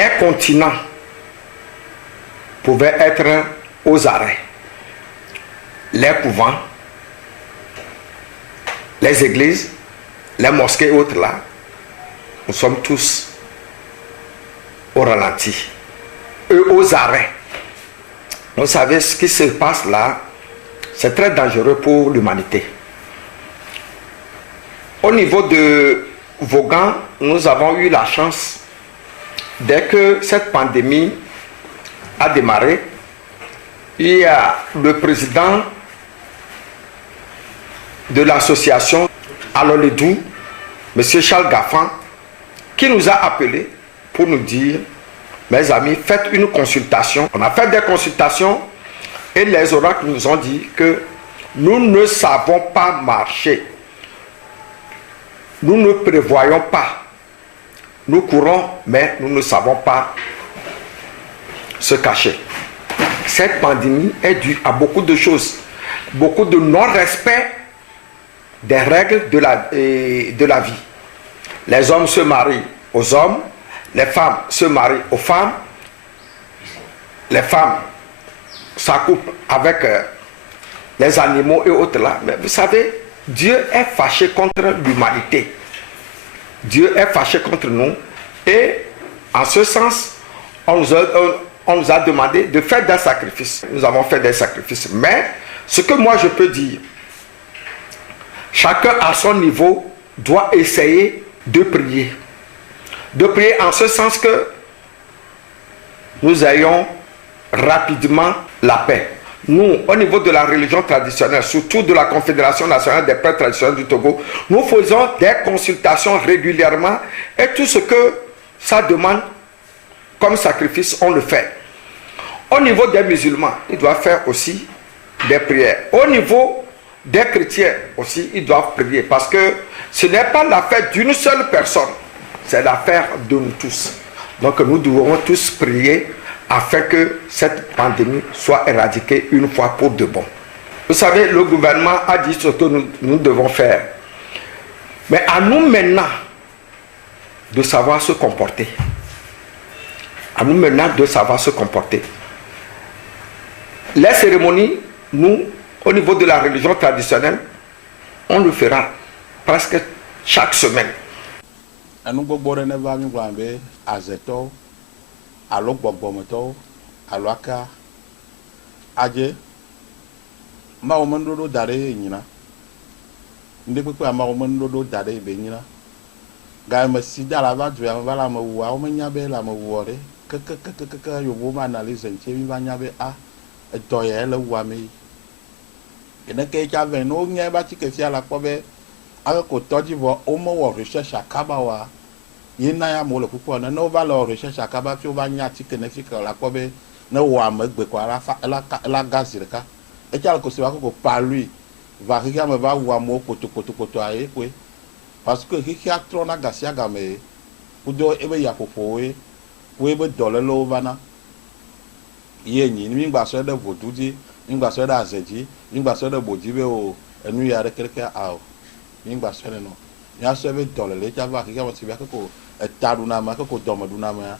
les continents pouvaient être aux arrêts. Les couvents, les églises, les mosquées et autres là, nous sommes tous au ralenti, eux aux arrêts. Vous savez ce qui se passe là, c'est très dangereux pour l'humanité. Au niveau de Vaughan, nous avons eu la chance, dès que cette pandémie a démarré, il y a le président de l'association Aloledou, M. Charles Gaffan, qui nous a appelés pour nous dire, mes amis, faites une consultation. On a fait des consultations et les oracles nous ont dit que nous ne savons pas marcher. Nous ne prévoyons pas. Nous courons, mais nous ne savons pas se cacher. Cette pandémie est due à beaucoup de choses. Beaucoup de non-respect des règles de la vie. Les hommes se marient aux hommes, les femmes se marient aux femmes, les femmes s'accouplent avec les animaux et autres là. Mais vous savez, Dieu est fâché contre l'humanité. Dieu est fâché contre nous. Et en ce sens, on nous a demandé de faire des sacrifices. Nous avons fait des sacrifices. Mais ce que moi je peux dire, chacun à son niveau doit essayer de prier. De prier en ce sens que nous ayons rapidement la paix. Nous, au niveau de la religion traditionnelle, surtout de la Confédération nationale des prêtres traditionnels du Togo, nous faisons des consultations régulièrement et tout ce que ça demande comme sacrifice, on le fait. Au niveau des musulmans, ils doivent faire aussi des prières. Au niveau des chrétiens aussi, ils doivent prier parce que ce n'est pas l'affaire d'une seule personne, c'est l'affaire de nous tous. Donc nous devons tous prier afin que cette pandémie soit éradiquée une fois pour de bon. Vous savez, le gouvernement a dit ce que nous devons faire. Mais à nous maintenant de savoir se comporter. À nous maintenant de savoir se comporter. Les cérémonies, nous, au niveau de la religion traditionnelle, on le fera presque chaque semaine. Alo gbɔgbɔmetɔwo alo aka adze mawo me nuɖoɖo da ɖe nyina ŋɖe kpekpe amawo me nuɖoɖo da ɖe be nyina game si da la va du ya me va le amewua wo menya be le amewua ɖe kekekekeke yovo ma analyse ŋuti mi va nya be a edɔ ya le wua me yi eneke tsa vɛ ne wonya ba tike fia la kpɔ be ake ko tɔdzi vɔ wo mewɔ recherche akaba wa yena ya mo le pupɔ ne wova le recherche akaba fi wova nya atike ne fi ke la kpɔ be ne wɔ ame gbe kɔ la gazi ɖeka etsa le kosi wa koko palui va xexia me va wu amewo kpotokpotokpoto aye koe parce que xexia trɔna gasia game ye kudo ebe yaƒoƒowoe wo ebe dɔlélewo vana ye nyi mi gba sɔ ɖe vodu dzi mi gba sɔ ɖe aze dzi mi gba sɔ ɖe bodzi be o enu ya ɖe keɖeke a o mi gba sɔ ɖe no miasɔ be dɔléle tsa va xexia me si via koko eta ɖuname koko dɔme ɖunamea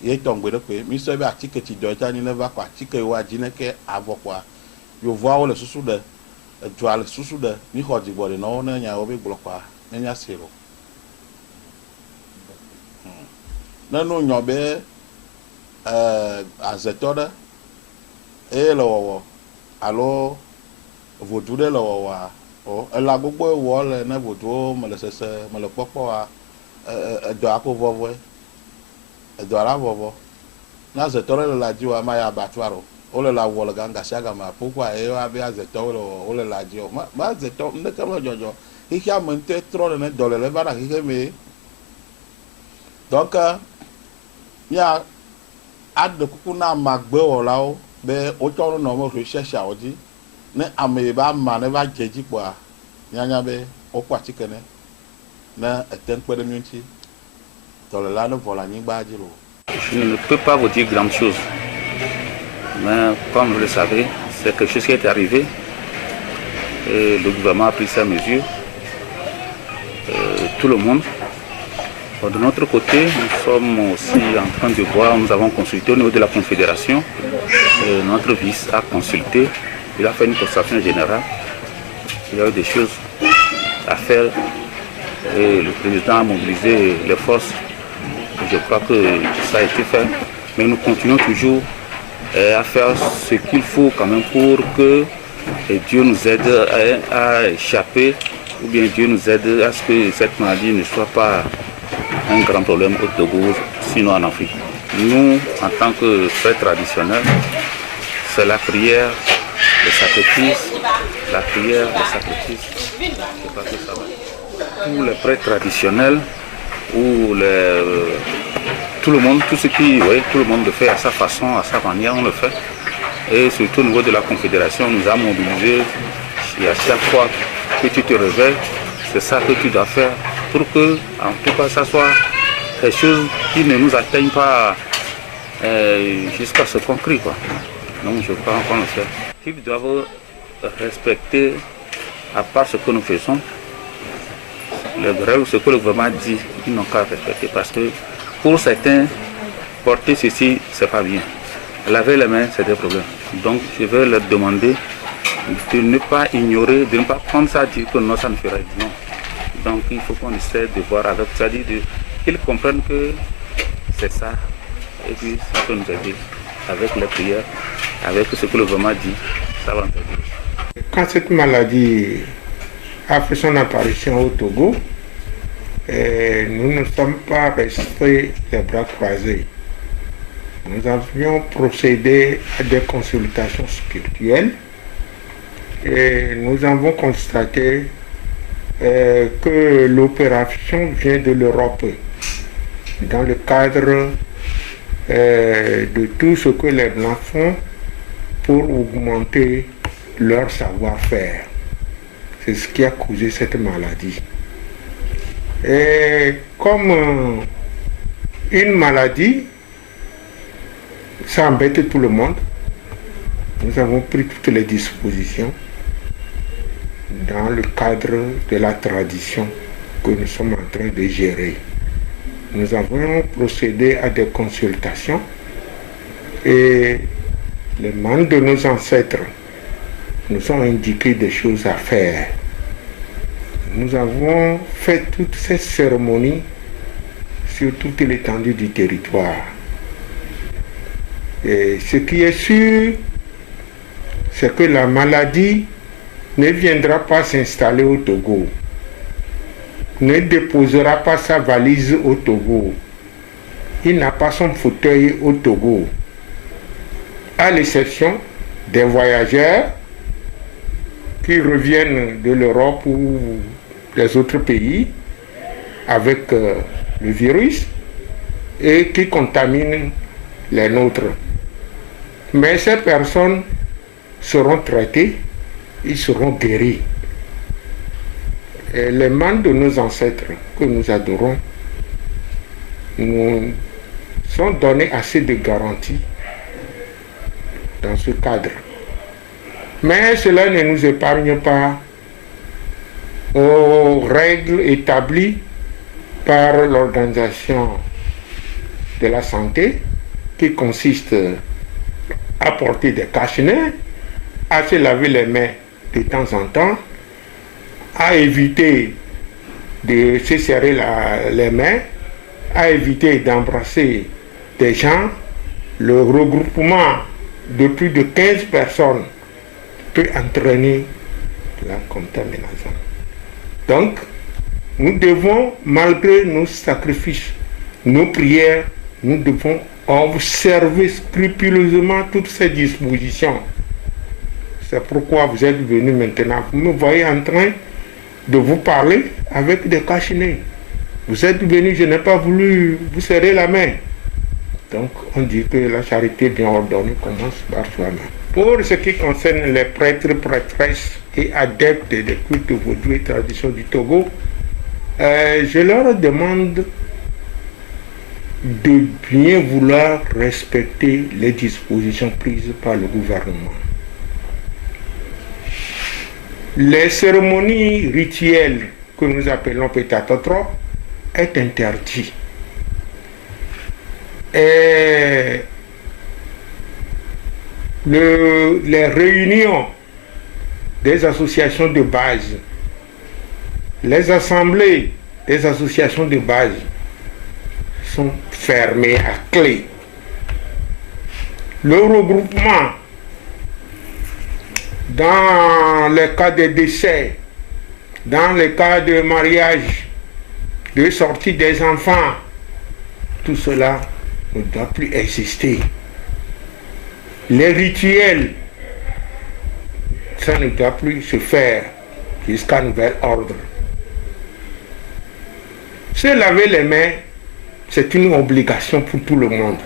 ye tɔŋgbe ɖe koe mi sɔ be atike tsi dɔ etsa nyi ne va kɔ atike yiwo adzi ne ke avɔ kɔa yovoawo le susu ɖe edua le susu ɖe mi xɔ dzigbɔɖi nɔwo ne nyawo be gblɔ kɔa ne nya se o ne nu nyɔ be azetɔ ɖe eye le wɔwɔ alo vodu ɖe le wɔwɔa o elã gbogbo wɔ le ne voduwo me le sese me le kpɔkpɔa edɔ akpo vɔvɔe edɔ la vɔvɔ ne azetɔ ɖe le la dzi wa ma ya abatua ro wo le la wɔ le gangasia game aƒoƒoa eye wa be azetɔwo le wɔ wo le la dzi o ma azetɔ ndeke me dzɔdzɔ xexia me ŋutɔ trɔ ɖe ne dɔléle va na xexe me donc mia aɖe kuku na amagbewɔlawo be wotsɔ no nɔ me rechercheawo dzi ne ame yi ba ma ne va dze dzi kpoa mianya be wokpɔ atike ne ete ŋkpe ɖe mi ŋuti dɔléla ne vɔ le anyigba dzi lo. Je ne peux pas vous dire grand chose, mais comme vous le savez, c'est quelque chose qui est arrivé et le gouvernement a pris sa mesure. Tout le monde Bon, de notre côté, nous sommes aussi en train de voir, nous avons consulté au niveau de la Confédération, notre vice a consulté, il a fait une constatation générale, il y a eu des choses à faire et le président a mobilisé les forces. Je crois que ça a été fait, mais nous continuons toujours à faire ce qu'il faut quand même pour que Dieu nous aide à échapper, ou bien Dieu nous aide à ce que cette maladie ne soit pas un grand problème au Togo, sinon en Afrique. Nous, en tant que prêtres traditionnels, c'est la prière, le sacrifice, la prière, le sacrifice. Je crois que ça va. Pour les prêtres traditionnels, ou tout le monde, tout le monde le fait à sa façon, à sa manière, on le fait. Et surtout au niveau de la Confédération, on nous a mobilisés. Et à chaque fois que tu te réveilles, c'est ça que tu dois faire pour que, en tout cas, ça soit quelque chose qui ne nous atteigne pas jusqu'à ce qu'on crie, quoi. Donc je crois qu'on le fait. Ils doivent respecter, à part ce que nous faisons, les règles, ce que le gouvernement dit, ils n'ont qu'à respecter parce que pour certains, porter ceci, c'est pas bien. Laver les mains, c'est des problèmes. Donc je vais leur demander de ne pas ignorer, de ne pas prendre ça, dire que non, ça ne fera rien. Non. Donc il faut qu'on essaie de voir avec ça, qu'ils comprennent que c'est ça, et puis ça peut nous aider avec les prières, avec ce que le gouvernement dit, ça va nous aider. Quand cette maladie a fait son apparition au Togo, nous ne sommes pas restés les bras croisés. Nous avions procédé à des consultations spirituelles et nous avons constaté que l'opération vient de l'Europe dans le cadre de tout ce que les Blancs font pour augmenter leur savoir-faire. C'est ce qui a causé cette maladie. Et comme une maladie, ça embête tout le monde, nous avons pris toutes les dispositions dans le cadre de la tradition que nous sommes en train de gérer. Nous avons procédé à des consultations et les membres de nos ancêtres nous ont indiqué des choses à faire. Nous avons fait toutes ces cérémonies sur toute l'étendue du territoire. Et ce qui est sûr, c'est que la maladie ne viendra pas s'installer au Togo, ne déposera pas sa valise au Togo, il n'a pas son fauteuil au Togo, à l'exception des voyageurs qui reviennent de l'Europe ou des autres pays avec le virus et qui contaminent les nôtres. Mais ces personnes seront traitées, ils seront guéris. Et les membres de nos ancêtres que nous adorons nous sont donnés assez de garanties dans ce cadre. Mais cela ne nous épargne pas aux règles établies par l'Organisation de la santé, qui consiste à porter des cache-nez, à se laver les mains de temps en temps, à éviter de se serrer les mains, à éviter d'embrasser des gens. Le regroupement de plus de 15 personnes peut entraîner la contamination. Donc, nous devons, malgré nos sacrifices, nos prières, nous devons observer scrupuleusement toutes ces dispositions. C'est pourquoi vous êtes venus maintenant. Vous me voyez en train de vous parler avec des cache-nez. Vous êtes venus, je n'ai pas voulu vous serrer la main. Donc, on dit que la charité bien ordonnée commence par soi-même. Pour ce qui concerne les prêtres, prêtresses et adeptes des cultes vaudou et traditions du Togo, je leur demande de bien vouloir respecter les dispositions prises par le gouvernement. Les cérémonies rituelles que nous appelons Petatotro est interdit. et les réunions des associations de base, les assemblées des associations de base sont fermées à clé. Le regroupement dans les cas de décès, dans les cas de mariage, de sortie des enfants, tout cela ne doit plus exister. Les rituels, ça ne doit plus se faire jusqu'à nouvel ordre. Se laver les mains, c'est une obligation pour tout le monde.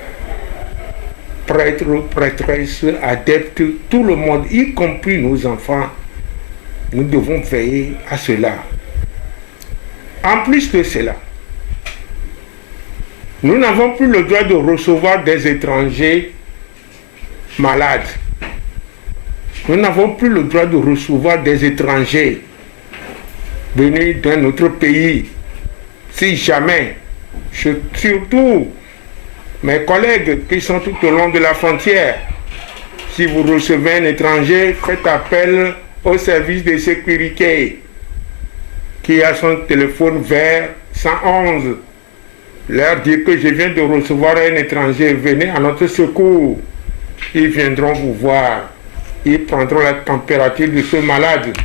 Prêtres, prêtresses, adeptes, tout le monde, y compris nos enfants, nous devons veiller à cela. En plus de cela, nous n'avons plus le droit de recevoir des étrangers malades. Nous n'avons plus le droit de recevoir des étrangers venus d'un autre pays. Si jamais, surtout mes collègues qui sont tout au long de la frontière, si vous recevez un étranger, faites appel au service de sécurité qui a son téléphone vert 111. Leur dire que je viens de recevoir un étranger, venez à notre secours. Ils viendront vous voir. Ils prendront la température de ce malade.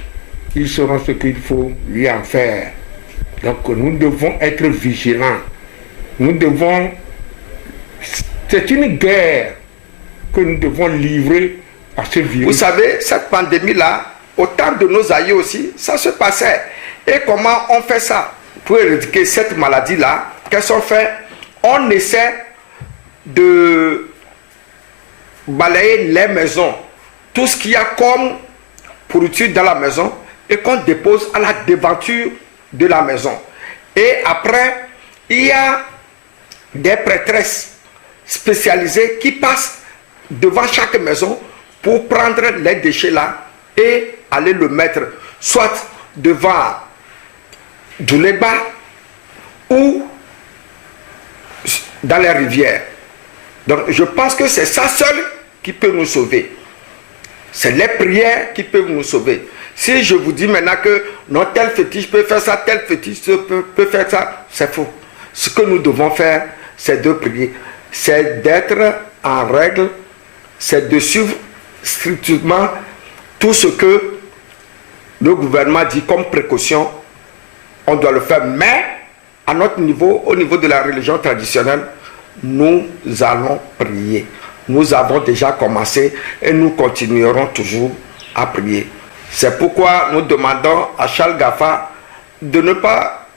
Ils sauront ce qu'il faut lui en faire. Donc nous devons être vigilants. Nous devons... C'est une guerre que nous devons livrer à ce virus. Vous savez, cette pandémie-là, au temps de nos aïeux aussi, ça se passait. Et comment on fait ça pour éradiquer cette maladie-là? Qu'est-ce qu'on fait? On essaie de balayer les maisons, tout ce qu'il y a comme pourriture dans la maison, et qu'on dépose à la devanture de la maison. Et après, il y a des prêtresses spécialisées qui passent devant chaque maison pour prendre les déchets là et aller le mettre soit devant Djouleba ou dans les rivières. Donc je pense que c'est ça seul qui peut nous sauver. C'est les prières qui peuvent nous sauver. Si je vous dis maintenant que non, tel fétiche peut faire ça, tel fétiche peut faire ça, c'est faux. Ce que nous devons faire, c'est de prier. C'est d'être en règle, c'est de suivre strictement tout ce que le gouvernement dit comme précaution. On doit le faire, mais à notre niveau, au niveau de la religion traditionnelle, nous allons prier. Nous avons déjà commencé et nous continuerons toujours à prier. C'est pourquoi nous demandons à Charles Gaffa de ne pas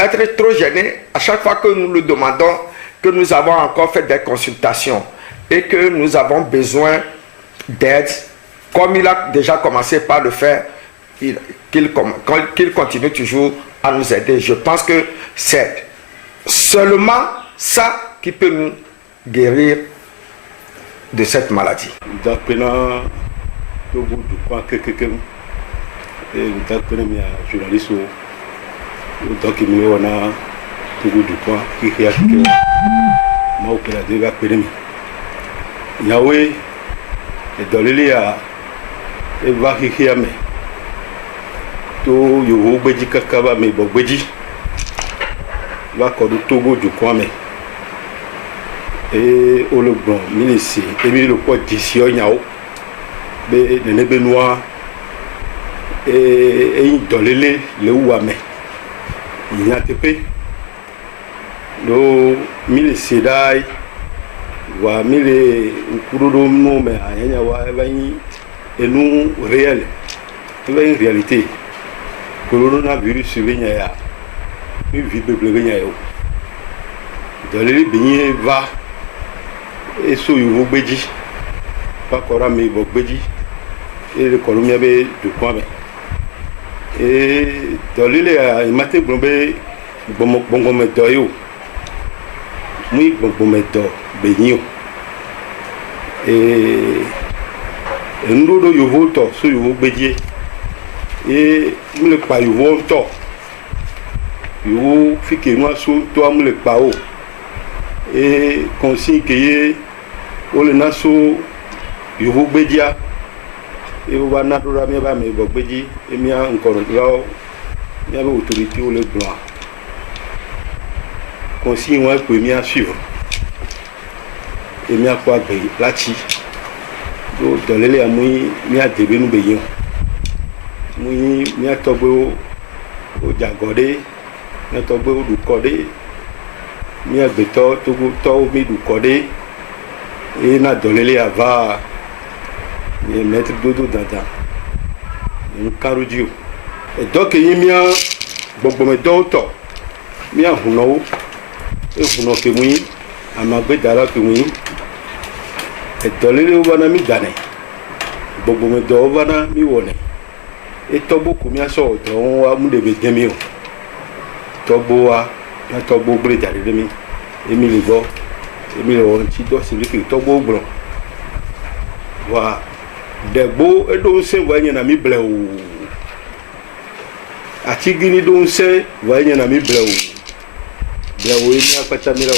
être trop gêné à chaque fois que nous le demandons, que nous avons encore fait des consultations et que nous avons besoin d'aide, comme il a déjà commencé par le faire, qu'il continue toujours à nous aider. Je pense que c'est seulement ça qui peut nous guérir de cette maladie. Yahweh edolile eva hihiame to yowo gbeji kakaba me bo gbeji va kodu Togo du kwame e ologbon milisi emi lo po disio nyawo be nene benua e dolile le uame nyatepe do milisi dai wa mile ukurudo mo me ayanya wa evani enu réel evani réalité coronavirus venya ya vi beble venya yo dalili binye va eso yo gbeji pa kora mi bo gbeji e le kolomia be du kwame e dalili a mate gbombe bongo me do yo muy gbogbomedo benyo ndodo yovo to so yovo gbeje mule pa yovo to yovo fike no so to amule pa o et consigne que o le naso yovo gbedia et o va na do la mi ba me bo gbedi et mi a encore là mi a autorité o le blanc consigne wa pe mi a suivre et mi a quoi gbe lati do dolele amu mi a debe nu be yin mi a togbo o jagode mi a togbo o du kode mi a beto to mi du kode et na dolele ava mi mettre dodo dada mi karudio et donc yi mi a gbogbo me do to mi a huno e huno ke mu amagbe dara ke mu et dolele o bana mi dane gbogbo me do bana mi wone et tobo ko mi a so do wa mu de be demi o tobo wa na tobo gbe dare de mi emi le go emi le won ti do se le ke tobo gbro wa degbo edo se wa yen na mi ble o ati gini do se wa yen na mi ble o emi apata mi le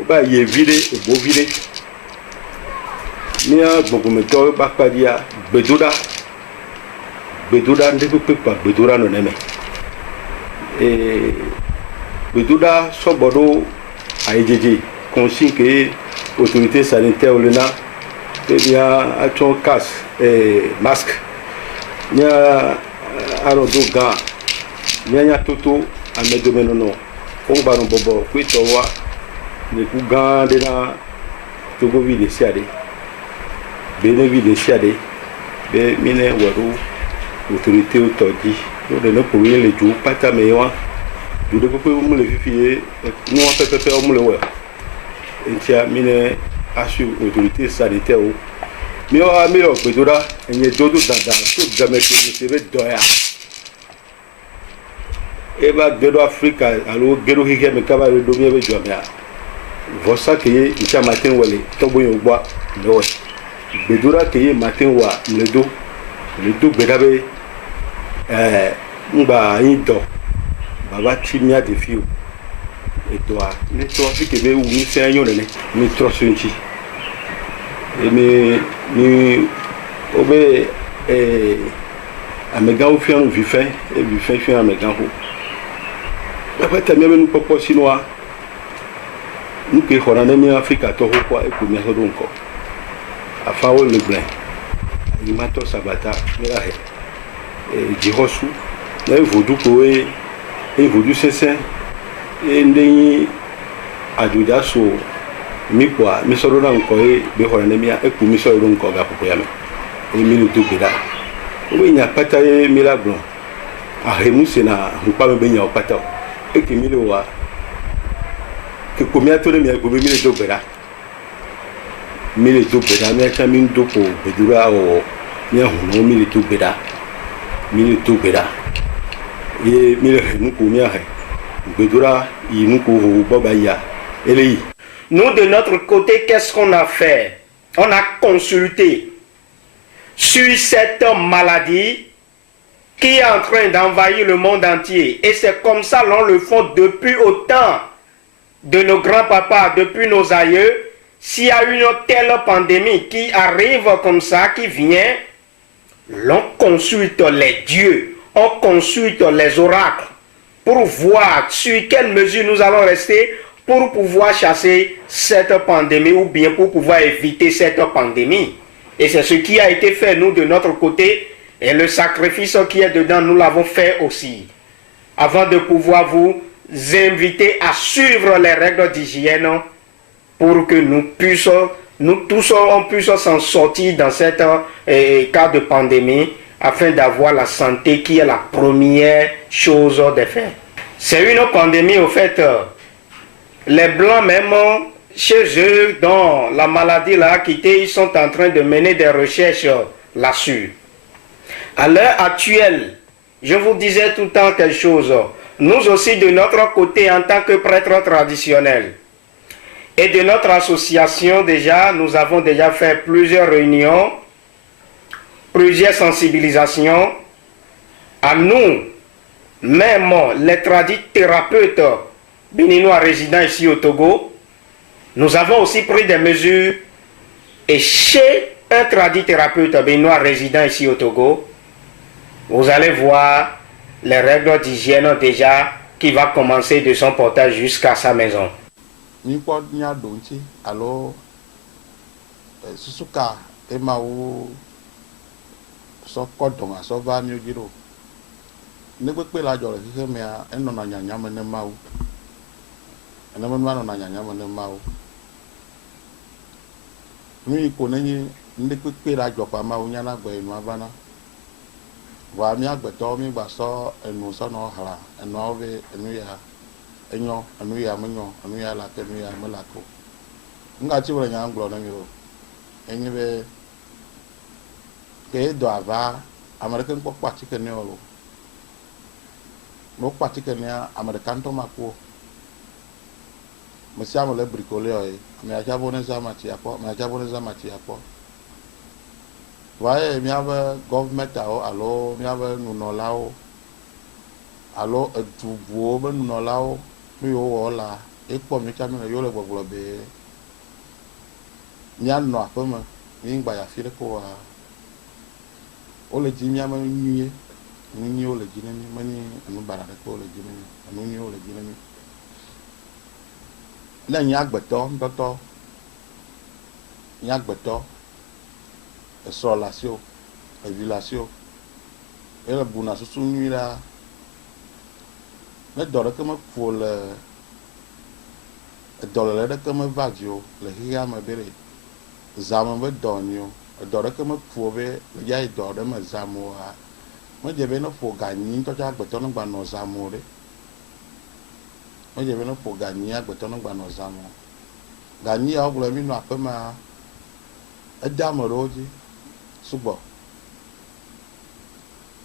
o ba ye vide e bo vide mi a gbogbo me to ba padia gbedoda nde pe pa gbedoda no neme gbedoda sobodo ayejeje consigne que autorité sanitaire ou lena bien a ton casque masque nya arodo ga nya toto amedo no o ba no bobo ku to wa ne ku ga de na to go vide siade be ne vide siade be mine waru autorité o toji o de no ko le ju pata me wa du de ko mo le fifié no pepe o mo le wa entia mine asu autorité sanitaire o mi o pedora enye dodo dada so game ke se be doya e ba gedo africa alo gedo hike me kaba do mi be jomia vosa ke ye ntia matin wale to boyo gba no bedora ke ye matin wa le do bedabe ngba yin do baba ti mi ade fi o eto a ne to fi ke be wu ni se anyo ne mi tro sunchi emi ni obe amega o fi anu vifin e vifin fi amega ho baba ta mi nu popo sinwa nu ke khona ne mi afrika to ho kwa e ko mi ho do nko afa wo le blen ni mato sabata mira he jihosu na vodu ko e vodu sesen e ndeni ajuja so mi kwa mi so na nko e be ho na mi e ku mi so ro nko ga popo ya me e mi lu dubida o be nya pata e milagro a he mu se na npa me be nya o pata e ke mi le wa ke ko mi ato le mi ko be mi le dubida mi le dubida mi acha mi ndo ko bedura o mi hu no mi le dubida et nous de notre côté, qu'est-ce qu'on a fait? On a consulté sur cette maladie qui est en train d'envahir le monde entier, et c'est comme ça l'on le fait depuis autant de nos grands-papas, depuis nos aïeux. S'il y a une telle pandémie qui arrive comme ça, qui vient, l'on consulte les dieux, on consulte les oracles pour voir sur quelle mesure nous allons rester pour pouvoir chasser cette pandémie ou bien pour pouvoir éviter cette pandémie. Et c'est ce qui a été fait nous de notre côté, et le sacrifice qui est dedans nous l'avons fait aussi. Avant de pouvoir vous inviter à suivre les règles d'hygiène pour que nous tous on puisse s'en sortir dans cet cas de pandémie, afin d'avoir la santé qui est la première chose de faire. C'est une pandémie au fait. Les Blancs même, chez eux, dans la maladie là quittée, ils sont en train de mener des recherches là-dessus. À l'heure actuelle, je vous disais tout le temps quelque chose. Nous aussi de notre côté, en tant que prêtres traditionnels, et de notre association déjà, nous avons déjà fait plusieurs réunions, plusieurs sensibilisations. À nous, même les tradithérapeutes béninois résidents ici au Togo, Nous avons aussi pris des mesures et chez un tradithérapeute béninois résident ici au Togo, vous allez voir les règles d'hygiène déjà qui va commencer de son portage jusqu'à sa maison. Susuka emawo so kodonga so va mi ogiro ne gbe la jore se me eno na nyanya me ne mawo eno me no na nyanya me ne mawo mi ko ne ni ne gbe la jo pa mawo nya na gbe enu abana wa mi agbeto mi gba so enu so no hara enu obe enu ya enyo enu ya menyo enu ya la ke enu ya me la ko nga ti wora nya nglo na mi ro enyi be ke do ava american ko kwati ke ne olo no kwati ke ne american to mako me siamo le bricole oi me acha boneza mati apo me acha boneza mati apo wae mi ave government alo mi ave nuno lao alo edubuo be nuno lao mi yo ola epo mi cha mi yo le gbogbo be nya no afema ni ngba ya fire ko a o le ji mi ama nyiye ni o le ji ni mani anu bara de ko le ji ni anu ni o le ji ni la nya agbeto ntoto nya agbeto esolasio evilasio ele buna susu nuira ne dore ke me fole dole le ke me vadio le hiya me bere zame be donio dore ke me fu be ya dore me zamo a mo je be no fu ganyi to ja gbeto no gba no zamo re mo je be no fu ganyi agbeto no gba no zamo ganyi a oglo mi no apema edamoroji subo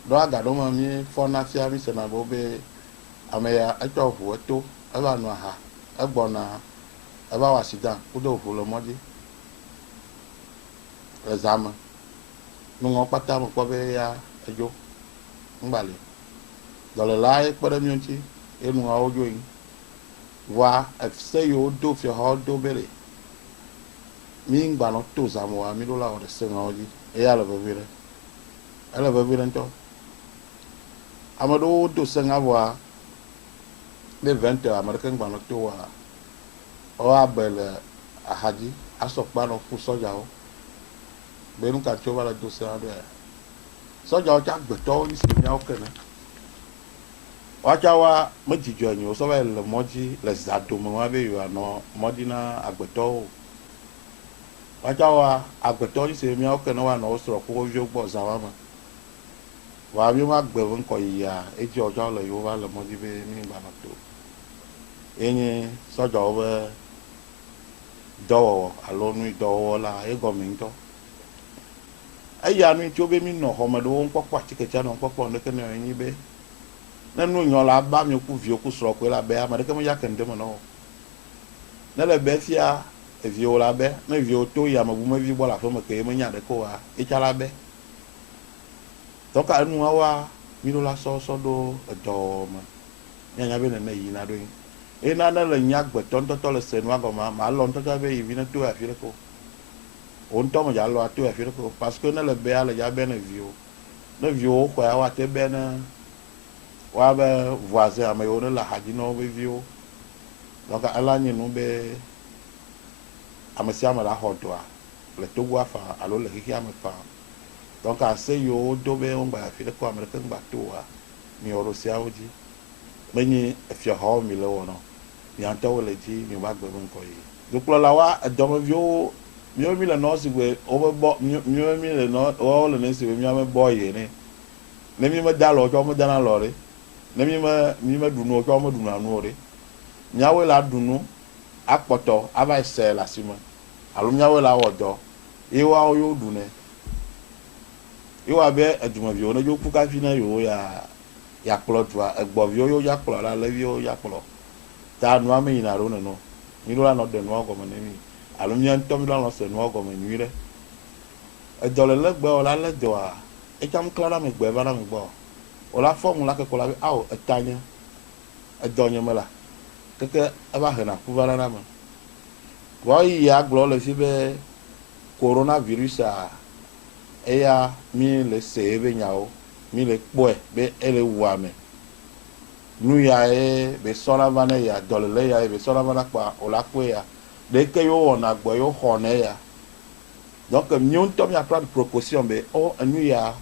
do aga do ma mi fona fia mi se na bo be ameya eto fu eto eba no ha egbona eba wasida kudo fu lo modi exame no ngo pata mo ko be ya ejo ngbale dole lai pere mi onti enu a ojo yin wa efse yo do fi ho do bere mi ngba no to zamo wa mi do la o de se ngoji e ya lo be vire ala be vire nto amado do se ngwa le 20 american ngba no to wa o abele ahaji asokpa no fu soja o benu ka cho bala do se ado soja o cha gbeto ni se mi a o kene wa cha wa meji jo ni o so ba le moji le zado mo wa be yo ano modi na agbeto wa cha wa agbeto ni se mi a o kene wa no so ko jo gbo za wa ma wa bi ma gbe won ko ya eji ojo le yo wa le moji be mi ba na to enyi soja o be do alonu do la e gomento aya nu ti o be mi no ho me do npo kwa chikecha no npo ne ke ne enyi be na nu nyo la ba mi ku vi oku soro ko la be ama de ke mo ya kende mo no na le be fia e vi o la be na vi o to ya ma bu ma vi bo la fo me ke mo nya de ko wa e cha la be to ka nu wa mi do la so do do ma nya be ne yi na do e na le nya gbe to le se nu ago ma lo to be yi vi na to a fi le ko on to mo ja lo atu e fi ko parce que na le be ala ja be na vio ko ya wa te be na wa be voisin ama yo la haji no be vio donc ala ni no be amasi ama la hodo a le to wa fa alo le ki ama fa donc a se yo do be on ba fi ko america ngba to wa mi oro si awoji meni e fi ho mi le wono mi anto le ji mi wa gbe mon ko yi donc la wa do mo vio mi le no si we o bo mi le no o le ne si we mi ame boy ni ne mi ma da lo jo mo da na lo re ne mi ma dunu o jo mo dunu anu re nyawe la dunu apoto aba se la sima alu nyawe la wodo iwa o yo dune iwa be aduma bi o na jo ku ka fi na yo ya plot wa egbo bi o yo ya plot la le bi o ya plot ta nu ame ina ro no mi lo la no de no go mo ne mi alumia ntom la no se no go me nuire e dole le gbe o la le do a e cham klara me gbe ba na me gbo o la formula ke ko la au etanya e donye me la keke e ba he na ku ba na me vɔ yi ya gblɔ le fi be coronavirus eya mi le se ebe nyawo mi le kpɔe be ele wu ame nu ya ye be sɔna va ne ya dɔléle ya ye be sɔna va na kpa o la kpɔe ya ɖeke yewo wɔna gbɔ yewo xɔ ne ya donc miwo ŋutɔ mi apra proposition be o enu ya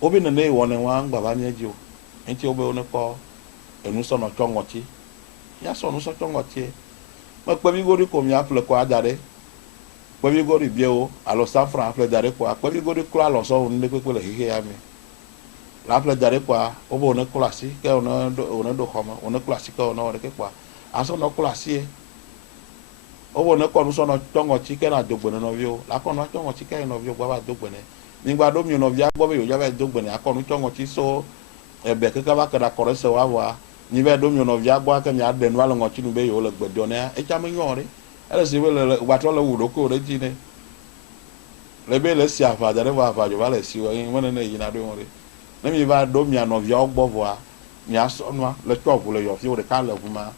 wo be nene wɔ ne wa ŋgba va mie dzi o ŋuti wo be wo ne kɔ enu sɔnɔ tsɔ ŋɔtsi ya sɔ nu sɔ tsɔ ŋɔtsi me kpevi godi ko mi aƒle kɔ ada ɖe kpevi godi bie wo alo 100 francs aƒle da ɖe kɔa kpevi godi klo alɔ sɔ wo nu ɖe kpekpe le xixe ya me le aƒle da ɖe kɔa wo be wo ne klo asi ke wo ne ɖo xɔme wo ne klo asi ke wo ne wɔ ɖeke kɔa asɔ nɔ klo asi wo be wo ne kɔ nu sɔ nɔ tsɔ ŋɔtsi ke na do gbe ne nɔviwo la kɔ nu tsɔ ŋɔtsi ke nɔviwo gba va do gbe ne migba ɖo mi nɔvia gbɔ be yewo va do gbe ne akɔ nu tsɔ ŋɔtsi so ebe keke va ke ɖe akɔ ɖe se wa vɔa ni va ɖo mi nɔvia gbɔ ke mia ɖe nu ale ŋɔtsi nu be yewo le gbe dɔ ne etsa me nyɔ ɖe ele si be le gbatrɔ le wu ɖokuiwo ɖe dzi ne le be le si ava da ɖe vɔ ava dzo va le si wɔ me ne yina ɖo ɖe ne mi va ɖo mia nɔviawo gbɔ vɔa mia sɔ nua le tsɔ ʋu le yɔfiwo ɖeka le ʋu ma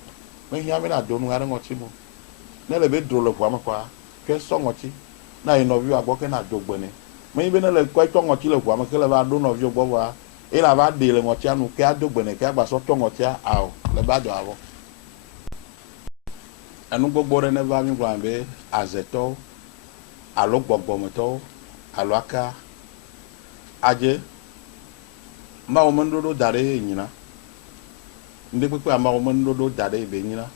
me hiã be na do nu ɖe ŋɔtsi mo ne le be dro le ʋua me kɔa ke sɔ ŋɔtsi na yi nɔviwo gbɔ ke na do gbe ne me be ne le kɔ tsɔ ŋɔtsi le ʋua me ke le va ɖo nɔviwo gbɔ vɔa e la va ɖe le ŋɔtsia nu ke ado gbe ne ke agba sɔ tsɔ ŋɔtsia awɔ le ba dɔ avɔ enu gbogbo ɖe ne va mi gblɔ be azetɔwo alo gbɔgbɔmetɔwo alo aka adze mawo me nuɖoɖo da ɖe nyina ŋɖe kpekpe amawo me nuɖoɖo da ɖe be nyina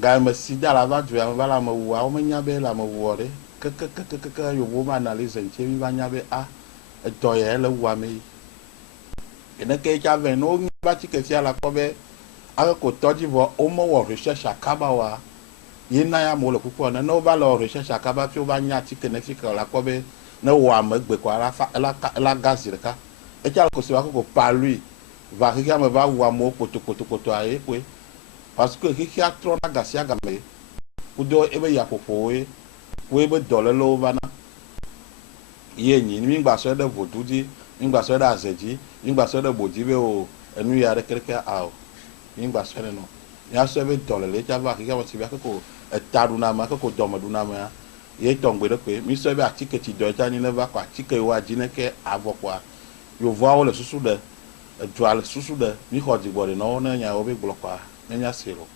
ga me si da la va dzo ya me va la me wu awo me nya be la me wɔ ɖe kekekekeke yowo me analyse ŋuti mi va nya be a etɔ ya ele wu ame yi eneke tsa vɛ ne wo va tsi ke fia la kpɔ be ake ko tɔdzi vɔ wo me wɔ recherche akaba wa ye na ya mo le kukua ne wo va le wɔ recherche akaba fi wo va nya tsi ke ne fi ke la kpɔ be ne wɔ ame gbe ko la gazi ɖeka etsa le ko se va ko palui va xixia me va wu amewo kpotokpotokpoto aye koe parce que xixia trɔ na gasia game kudo ebe yaƒoƒowoe wo ebe dɔlélewo va na ye nyi mi gba sɔ ɖe vodu dzi mi gba sɔ ɖe aze dzi mi gba sɔ ɖe bodzi be o enu ya ɖe kereke awɔ mi gba sɔ ɖe no mi asɔ be dɔléle tsa va xixia me si va keko eta ɖuname keko dɔme ɖunamea ye tɔ ŋgbe ɖe koe mi sɔ be atike tsi dɔ tsa nyi ne va kɔ atike wo adzi ne ke avɔ kɔa yovoawo le susu ɖe edua le susu ɖe mi xɔ dzigbɔ ɖe nɔwo ne nyawo be gblɔ kɔa ne nya se o.